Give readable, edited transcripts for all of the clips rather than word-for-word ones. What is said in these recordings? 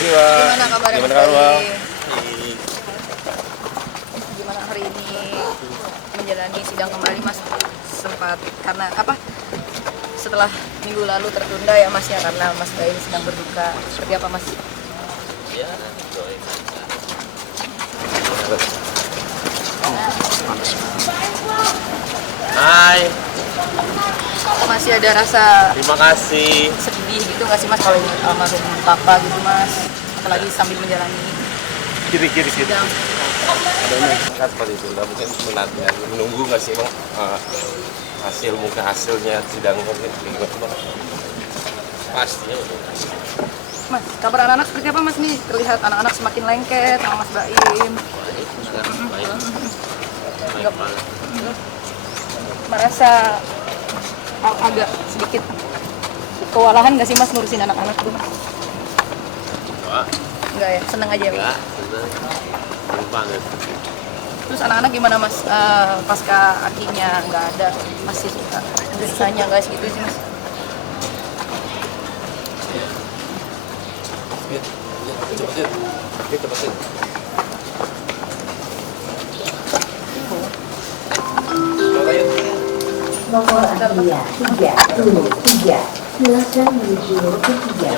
pagi, Pak. Gimana kabarnya Gimana Mas kabar? Bayu? Gimana hari ini menjalani sidang kembali Mas? Sempat karena apa? Setelah minggu lalu tertunda ya Mas ya karena Mas Bayu sedang berduka. Seperti apa Mas? Ya, Hai, Masih ada rasa terima kasih. sedih gitu nggak sih Mas kalau almarhum papa gitu Mas? Apalagi sambil menjalani Kiri-kiri gitu. sidang. Adanya kan seperti itu. Lah mungkin menunggu nggak sih, Bang? Mungkin hasilnya sidang mungkin gimana? Pastinya udah. Mas, kabar anak-anak seperti apa Mas nih? Terlihat anak-anak semakin lengket sama Mas Baim. Nggak merasa agak sedikit kewalahan nggak sih Mas ngurusin anak-anak tuh? Wah, Enggak ya, seneng aja ya Mas? senang banget. Terus anak-anak gimana Mas? Pasca akinya nggak ada, masih suka bersanya nggak gitu sih Mas? Nomor antrian 373, silakan menuju rute 3.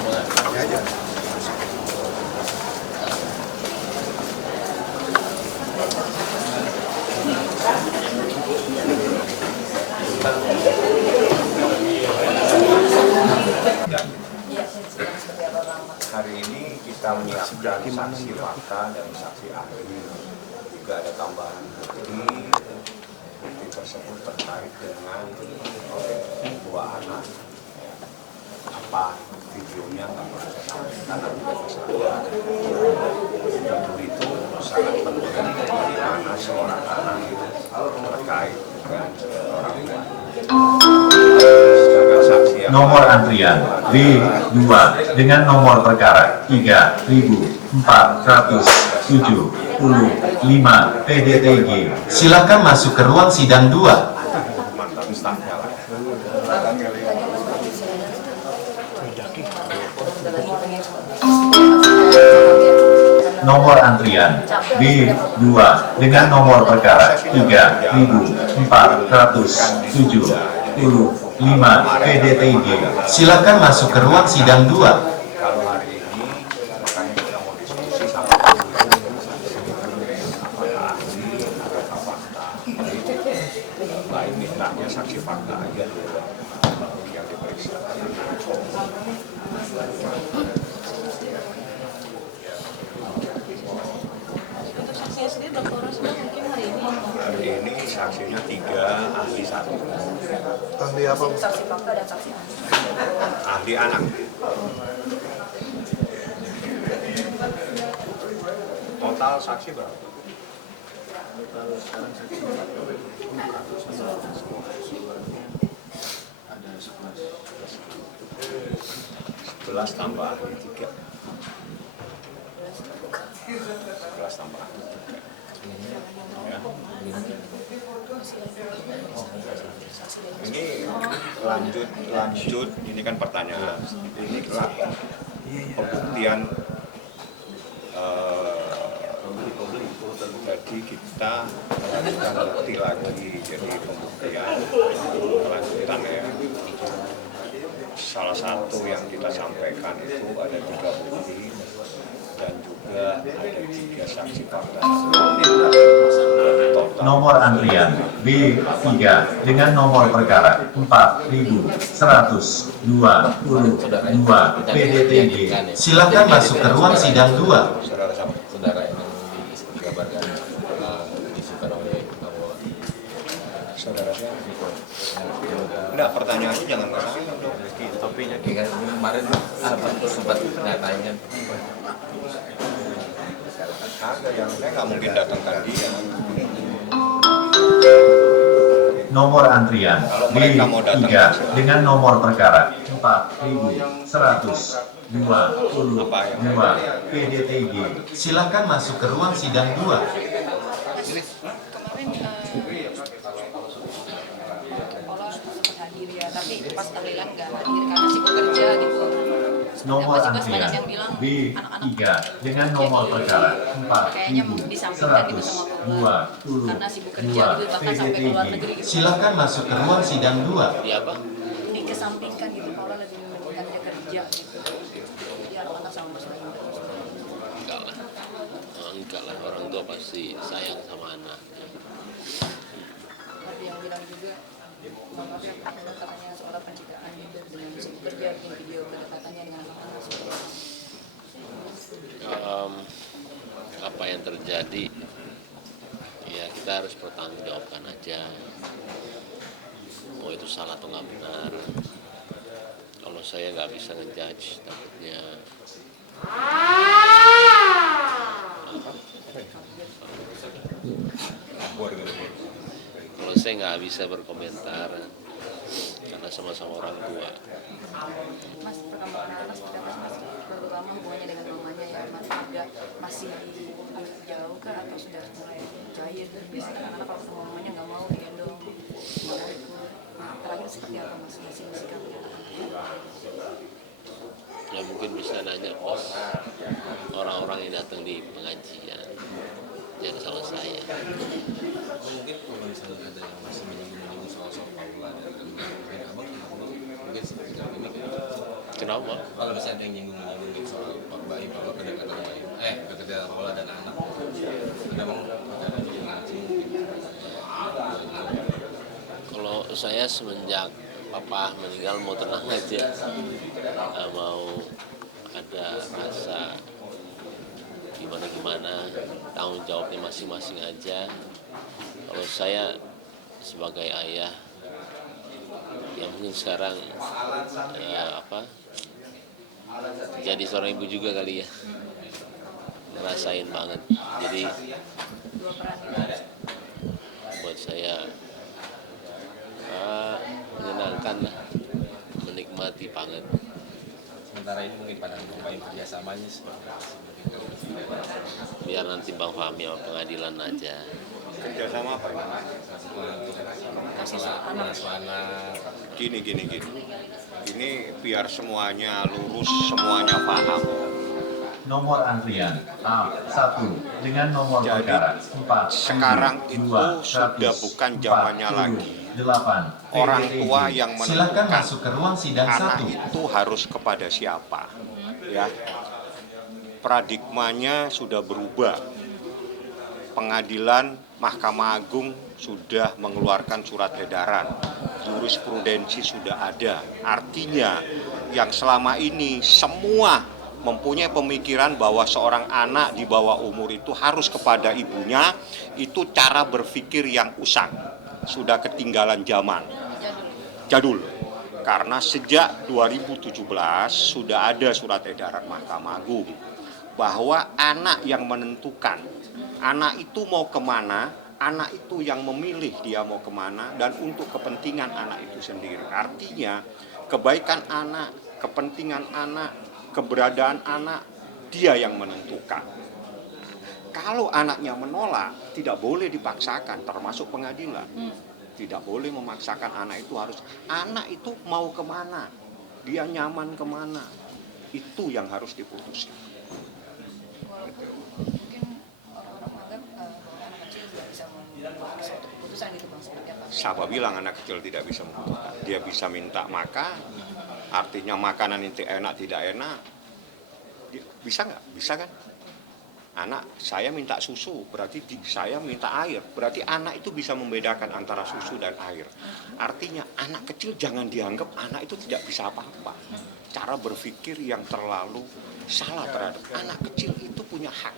Hari ini kita menyiapkan saksi fakta dan saksi ahli. Juga ada tambahan bukti. Bukti tersebut terkait dengan dua anak. Apa videonya nggak perlu saya sampaikan nanti bagi saya. Video itu sangat penting di mana seorang anak itu terkait dengan orang tua. Sedangkan saksi yang Nomor antrian B2 dengan nomor perkara 3475 PDTG. Silakan masuk ke ruang sidang 2. mantan stafnya lah. Nomor antrian B2 dengan nomor perkara 3475 PDTG. Silakan masuk ke ruang sidang 2. Kalau hari ini makanya kita mau diskusi sama apakah ahli atau fakta. Baik mintanya saksi fakta aja yang diperiksa. Untuk saksinya sendiri berapa orang sudah mungkin hari ini? Hari ini saksinya 3, ahli 1. Ahli apa? Saksi fakta dan saksi ahli. Ahli anak. Total saksi berapa? Ada 11. 11 tambah ahli 3. 11 tambah ahli 3. Ya. Ini lanjut ini kan pertanyaan. Ini pembuktian jadi kita melakukan bukti lagi, jadi pembuktian lanjutan ya. Salah satu yang kita sampaikan itu ada 3 bukti dan juga ada 3 saksi fakta. Nomor antrian B3 dengan nomor perkara 4122 PDTG. Silakan masuk ke ruang sidang 2. Saudara sama. Saudara yang dikabarkan disuka oleh Saudara saya. Enggak, pertanyaannya jangan ke saya dong. topinya kayak kemarin sempat ngatain. Ada yang saya nggak mungkin datangkan dia. Nomor antrian B3 dengan nomor perkara 4122 PDTG. Silakan masuk ke ruang sidang 2. Kemarin sekolah sempat hadir ya, tapi pas tahlilan nggak hadir karena sibuk kerja gitu. Nomor Masih banyak antrian yang bilang B3 dengan nomor perkara kayaknya disampingkan gitu sama Allah. 4022 Karena sibuk kerja gitu, bahkan sampai ke luar negeri gitu. Silakan masuk ke ruang sidang 2. Iya apa? Dikesampingkan gitu, Paula lagi mementingkan dia kerja gitu. Jadi anak-anak sama Mas Bayu terus. Enggak lah. Enggak lah, orang tua pasti sayang sama anak. Ada yang bilang juga, maaf ya, katanya soal pencitraan gitu, dengan sibuk kerja, bikin video kedekatannya dengan anak-anak seperti apa? Apa yang terjadi ya kita harus pertanggungjawabkan aja, mau itu salah atau nggak benar. Kalau saya nggak bisa ngejudge, takutnya kalau saya nggak bisa berkomentar karena sama-sama orang tua. Mas, perkembangan anak seperti apa sih, Mas? Berapa lama hubungannya dengan mamanya ya? Mas, agak masih jauh kah atau sudah mulai cair? Biasanya anak-anak kalau ketemu mamanya nggak mau digendong, nggak mau ikut. Nah, terakhir seperti apa Mas? Masih sikapnya? Ya mungkin bisa nanya bos orang-orang yang datang di pengajian, jangan salah saya. Mungkin kalau misalnya ada yang masih menyinggung soal Paula dan abang, mungkin seperti ini Kenapa? kalau misalnya ada yang nyinggung soal Pak Baim, Paula kedekatan Baim, kedekatan Paula dan anak, ada bang? Kalau saya semenjak papa meninggal mau tenang aja, nggak mau ada rasa gimana-gimana, tanggung jawabnya masing-masing aja. Kalau saya sebagai ayah, ya mungkin sekarang jadi seorang ibu juga kali ya, ngerasain banget. Jadi buat saya menyenangkan lah, menikmati banget. Sementara ini mungkin pada Baim kerjasamanya seperti apa? Biar nanti Bang Fahmi sama pengadilan aja. Kerjasama apa ini? Untuk masalah anak. Gini. Ini biar semuanya lurus, semuanya paham. Nomor antrian A1 dengan nomor Jadi, perkara 4. sekarang itu sudah bukan zamannya lagi. 8. Orang tua yang Silakan menentukan masuk ke ruang sidang anak 1. itu harus kepada siapa, ya. Paradigmanya sudah berubah. Pengadilan, Mahkamah Agung sudah mengeluarkan surat edaran. Jurisprudensi sudah ada. Artinya yang selama ini semua mempunyai pemikiran bahwa seorang anak di bawah umur itu harus kepada ibunya, itu cara berpikir yang usang. Sudah ketinggalan zaman. Jadul. Karena sejak 2017 sudah ada surat edaran Mahkamah Agung bahwa anak yang menentukan, anak itu mau kemana, anak itu yang memilih dia mau kemana, dan untuk kepentingan anak itu sendiri. Artinya kebaikan anak, kepentingan anak, keberadaan anak, dia yang menentukan. Kalau anaknya menolak, tidak boleh dipaksakan, termasuk pengadilan. Tidak boleh memaksakan anak itu harus, anak itu mau kemana, dia nyaman kemana, itu yang harus diputuskan. Mungkin orang-orang menganggap bahwa anak kecil tidak bisa membuat suatu keputusan gitu Bang, seperti apa? Siapa bilang anak kecil tidak bisa memutuskan? Dia bisa minta makan, artinya makanan itu enak tidak enak, bisa nggak? Bisa kan? Anak saya minta susu, berarti saya minta air, berarti anak itu bisa membedakan antara susu dan air. Artinya anak kecil jangan dianggap anak itu tidak bisa apa-apa. Cara berpikir yang terlalu salah terhadap anak kecil itu punya hak.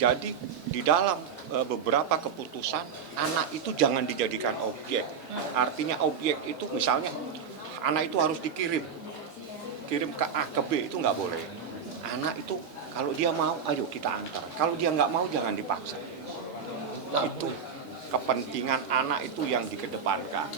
Jadi di dalam beberapa keputusan anak itu jangan dijadikan objek. Artinya objek itu misalnya anak itu harus kirim ke A ke B, itu nggak boleh. Anak itu kalau dia mau, ayo kita antar. Kalau dia nggak mau, jangan dipaksa. Itu kepentingan anak itu yang dikedepankan.